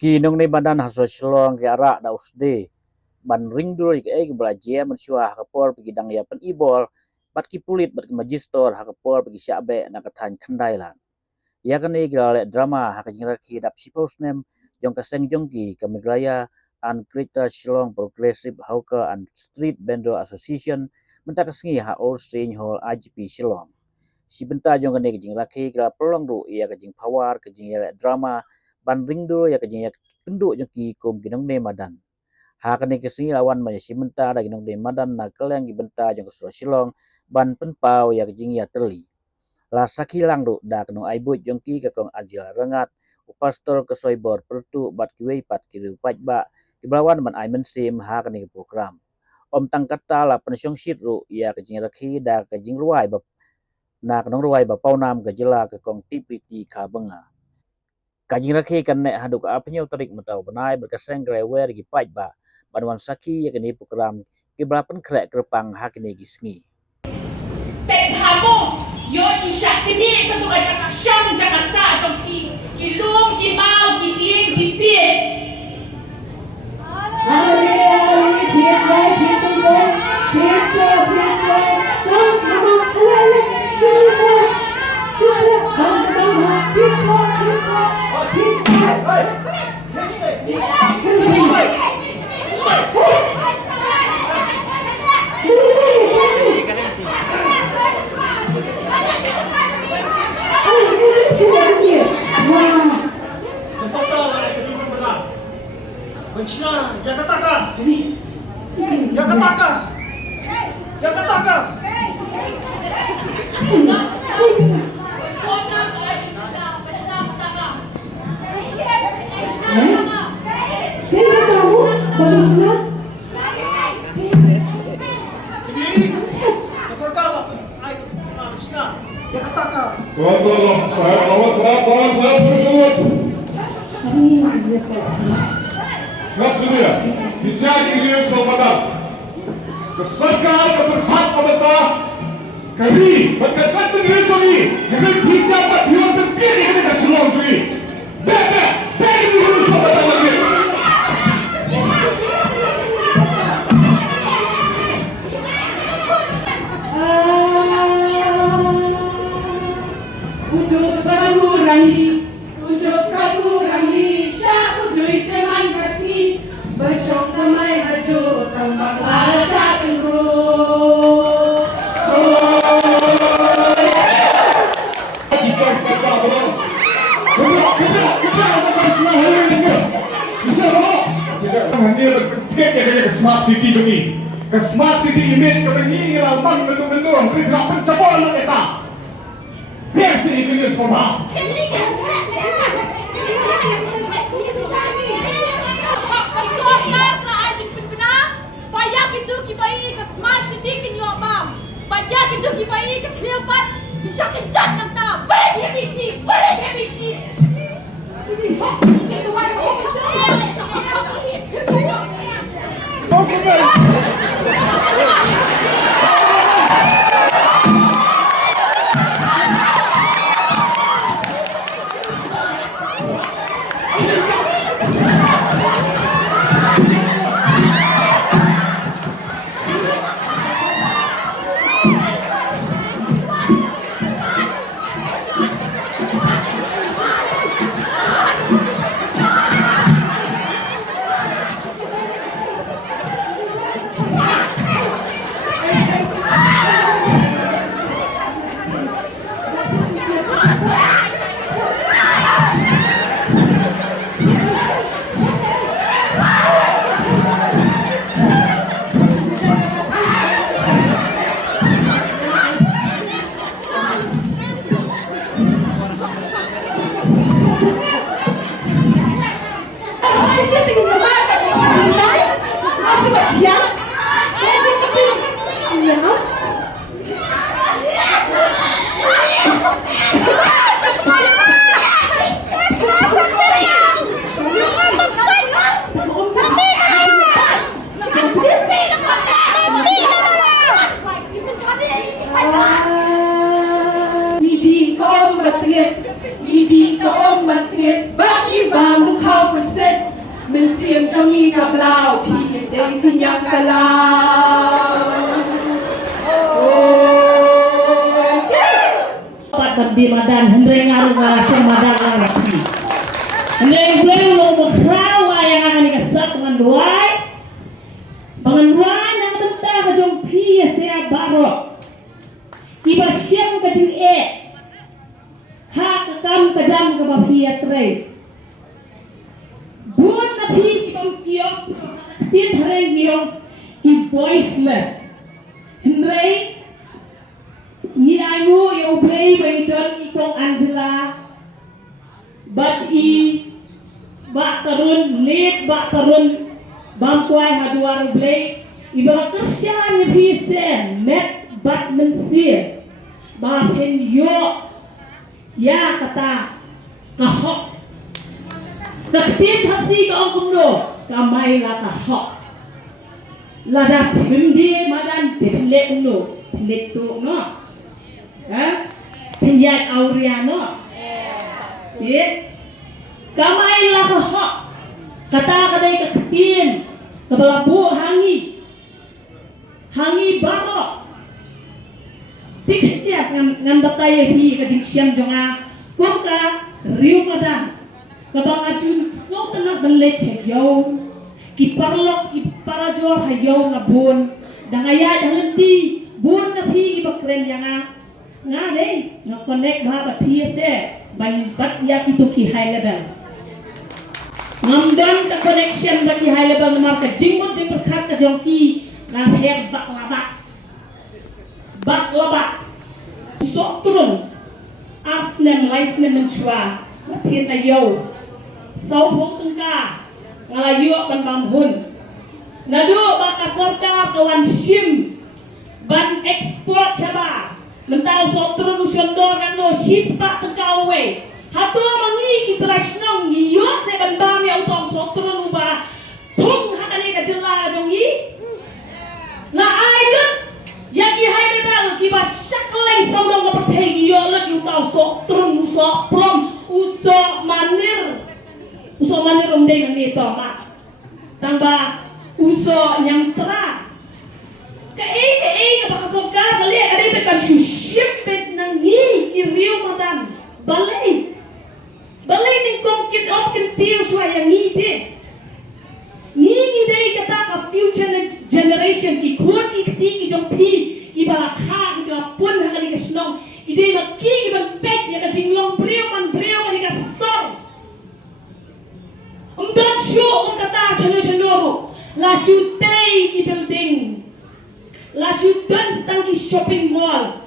Kinong ni badan haso silong ke arak da usde ban ring dul ke belajar mensua hakapor pergi dang ya pen ibol bat ki pulit bat ki magistor hakapor pergi syabe na katan kendai lan ya kan ni gale drama hakajing ki dap sipos nem jong ka seng jong ki kamiglaya an Greater Shillong Progressive Hawker and Street Vendor Association mentak sengi ha Old Strange Hall IGP Shillong si benta jong kan ni kajing laki gra pelong ru ya kajing pawar kajing ya drama ban ring dul ya kajing ya kenduk jong ki kom ginong ne madan ha kan ni kesi lawan ma si benta da ginong ne madan na keleng ki benta jong ka Shillong ban penpau ya kajing ya terli la sakilang ru da kanu aibut jongki ka kong ajil rengat upastor ke soibor pertu bat kiwei pat kiru pat ba kiblawan ban aimen sim ha kan ni program om tang kata la pensiong sit ru ya ke jing rakhi da ke jing ruai ba na kanong ruai ba pau nam ke jela ke kong tipiti ka benga kajing rakhi kan ne haduk apnyo tarik metau benai berkeseng grewer gi pat ba banwan saki ya ke ni program kiblapan krek kerpang ha ke ni gisngi Pek kamu, yo shisha kini katu kaca kasyam jaka sa jom ki lum ki mau ki tieng ki sie. Bencina, Yakataka! Yakataka! Yakataka! Sebab sedia, bisa diri sobat keserkal keberhak pemerintah kami berkaitan dengan kami dengan bisa tak hilang terpilih dengan semua kami. Bebe, bebe dulu sobat lagi. Uduk berurangi, uduk berurangi, syak uduk teman kasih, bersyok temai haju, tambah lasa teruk. Bisa kita berang. Kita akan semua hal ini. Bisa berang. Jadi hanya berpikir dengan smart city kami. Smart city image kami ini lalman betul-betul. Kami nak pencapaian kita. Biar sini kini semua. Banyak itu kibai keterlibat bisa kecat namta balik habis ni balik habis ni siap. Siap. Hindi ko matriet, hindi ko matriet, bakit ba mukha pasit? Mình xiêm cho nghi cặp lao, thì đây thì nhạc cả lao. Pat di madan hendreng arunga siya madan lagi. Hendreng beliau lo makraw yang akan dikasat dengan duai. Dengan duai nang benta ka jong pia siya baro. Iba siyang ka jing ha kakam ka jam ka bapia tre. Buat na pi ibang kiyok tin hareng kiyok i voiceless. Hendreng ni ayu ya ublay baidon ikong Angela bat bak tarun late bak tarun bangkwai haduar ublay iba kersyan ni pisen met bat mensir ba pen yo ya kata kahok kaktin hasi ka ong kumno kamay la kahok lada pimdi madan teplet kumno teplet tu no Penyat Auriano. Ya. Kamay lah kahok. Kata kadai keketin. Kebalabu hangi. Hangi barok. Tiknya ngam bataya hi kading siam jonga. Kuka riu madan. Kabang ajun skok tenak belecek yau. Kiparlok kiparajor hayau ngabun. Dangaya dangenti. Bun na pi ibakren yang nga deh nga connect ba PSA bagi bat ya ki high level ngamdan ka connection ba ki high level nomor ka jingmot jing berkat ka jongki nga her bak laba sok turun arsnem laisnem menchua matin ayo sau phok tengka ngalayu ban bamhun nadu baka sorka kawan sim ban export siapa mentau sotru nusyondor kan no shispa tengkawe hatu mangi kitrasnong ngiyot se ban bam ya utong sotru nuba thung hakani ka jela jongi la island yaki hai level ki ba shaklai saudong ka perthei ngiyot la ki utong sotru nuso plom uso manir umde ngani to ma tamba uso nyamtra Kae bakasokar balik ada bekan syusyip bet nangi kiriu madan balik ning kongkit op kentiu suaya ngide ngide kata ka future generation ki kun ikti ki jong pi ki balakha ki lapun hakali ka snong ide makki ki ban pet ya ka jinglong breu man ka stor umdan syo kata seno la syutei ki building la syutan stangki shopping mall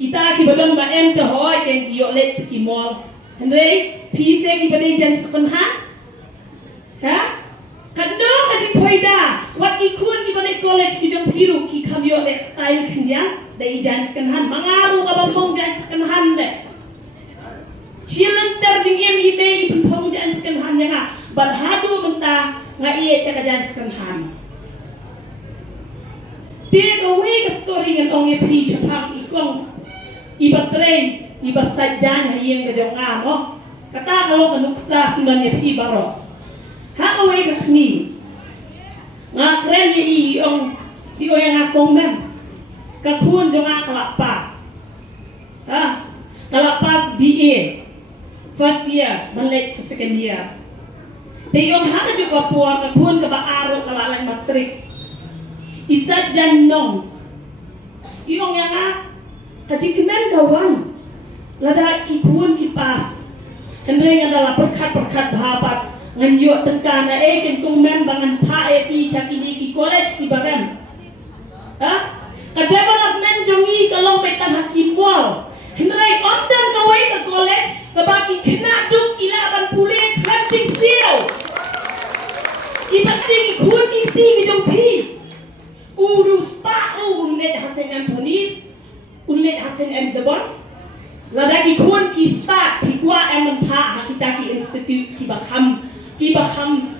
kita ki belum ba em te hoy ken ki yo let ki mall hendrei pise ki bade jan sepenhan ha kando ka ji poida wat ki kun ki bade college ki jom piru ki kam yo let style kenya dai jan sepenhan mangaru ka bang jan sepenhan de chilen ter jing em ide ipun phong jan sepenhan nga bad hadu menta nga iye te ka jan sepenhan Dia away ka story ng ong ipi siya pang ikong iba train, iba sadyan hayeng ka jong amo. Katakalo ka nuksa sundan ipi baro. Hakaway ka sni. Nga kren ni iyong yang akong mem. Kakun jong nga kalapas. Ha? Kalapas BA. First year, manlet sa second year. Tayong haka juga puwar kakun ka ba aro kalalang matrik. Isa janong iyong yang kajikinan kawan lada kikun kipas kendeng adalah perkat bahapat nganyo tengkana kentong membangan pae pi syakini ki college ki barem ha ka development jongi kalong betan hakim wall hendrai ondan kawai ke college ke baki kena duk ila aban pulit hunting seal Iba kading ikut inti ke jong pi. Urus paru unlet Hasan Antonis, unlet Hasan M. The Bonds. Ladaki kun ki start ki kwa eman pa kita ki institute ki baham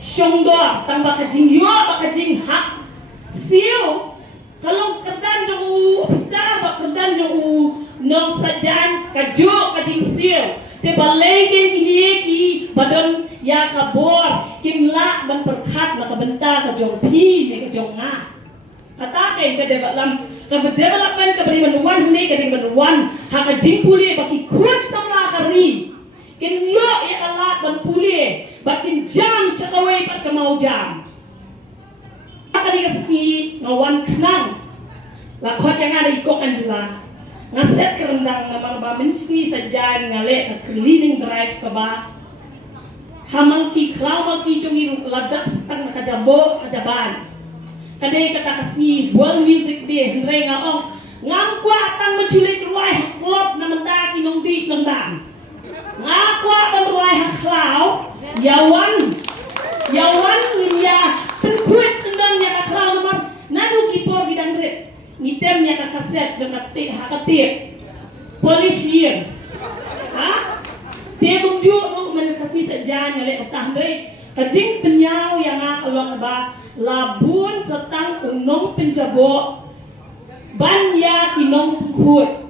shongdo tamba ka jingyo baka jing hak siu kalau kerdan jong u ofisar ba kerdan jong u nong sajan ka jo ka jing siu te balay ini ki badon ya ka bor kimla ban perkhat na ka benta ka jong pi ne ka jong nga kata ke ka development ka bari manuan hune ka ding manuan ha ka jing puli baki khut samla kari kin yo e alat ban puli bakin jam cakaway pat ka mau jam kani kasi ngawan knang lakot yang ada ikok Angela ngaset kerendang namang ba mensni sajan ngale ka cleaning drive ka ba hamal ki klaw ki jungi ladak stang nakajabo kajaban kadai kata kasi world music day hindray nga ong ngangkwa tang machulit ruay haklop na mandaki nung di langdang ngakwa tang ruay haklaw yawan niya tengkuit sendang niya kaklaw naman nanu kipor gidang rit ngitem niya kakaset jang hakatir polisier ha tebong juru man kasi sa dyan ngali utahndray kajing penyaw yang akalong ba labun setang unong penjabo banya kinong pengkut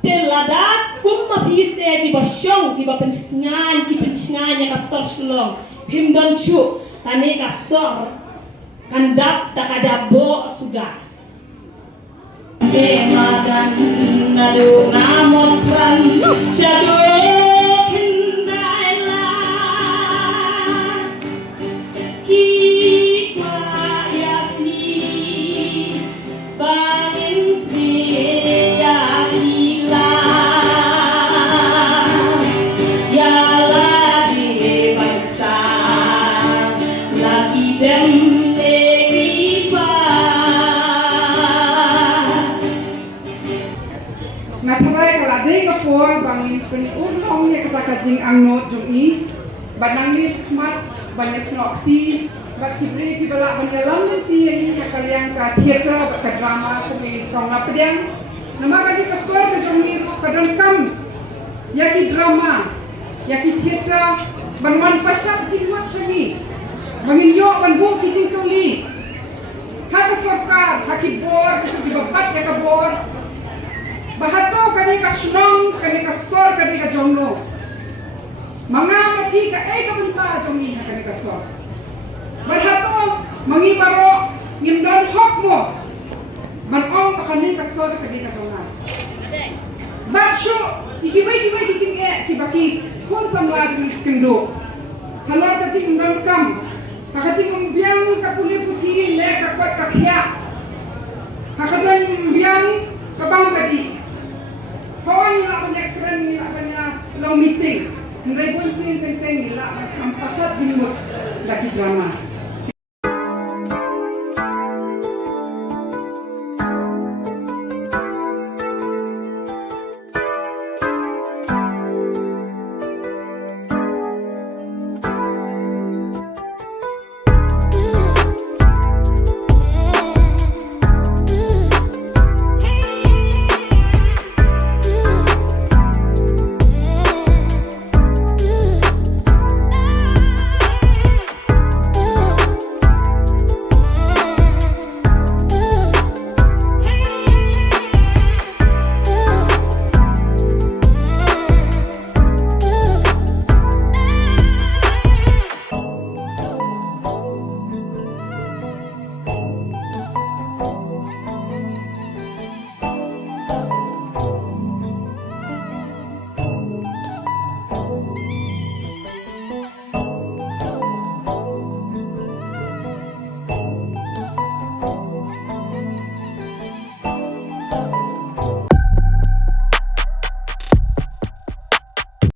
teladat kum mapise di basyong di bapensingan ki pensingan ya kasor shlong himdon chu tane kasor kandap takajabo suga madan nadu namon kran jadu bangin penulong ya kata kajing angnot jong i badang ni smat banyak snokti bat kibri kibala banyalam nanti ini kalian ka theater ka drama kumi kong lapedang nama kadi kastor ka jong i kadon kam ya ki drama ya ki theater banwan pasat jimat sagi bangin yo ban bu ki jing kuli ha kasokar ha ki bor ki babat ya ka bor bahato kani ka sunong kani ka sor kani ka jongno mga maki ka ka benta jongi na kani ka sor bahato mangi baro ngimdan hok mo manong pa kani ka sor kani ka jongna baksho ikibai kiting kibaki kun samla kendo halar ka ting ndan kam akating biang ka puli puti le ka kwat ka khia akating biang ka bang kadi kawan nila banyak keren nila banyak long meeting, nilai pun sih tentang nila pasat jimut lagi drama.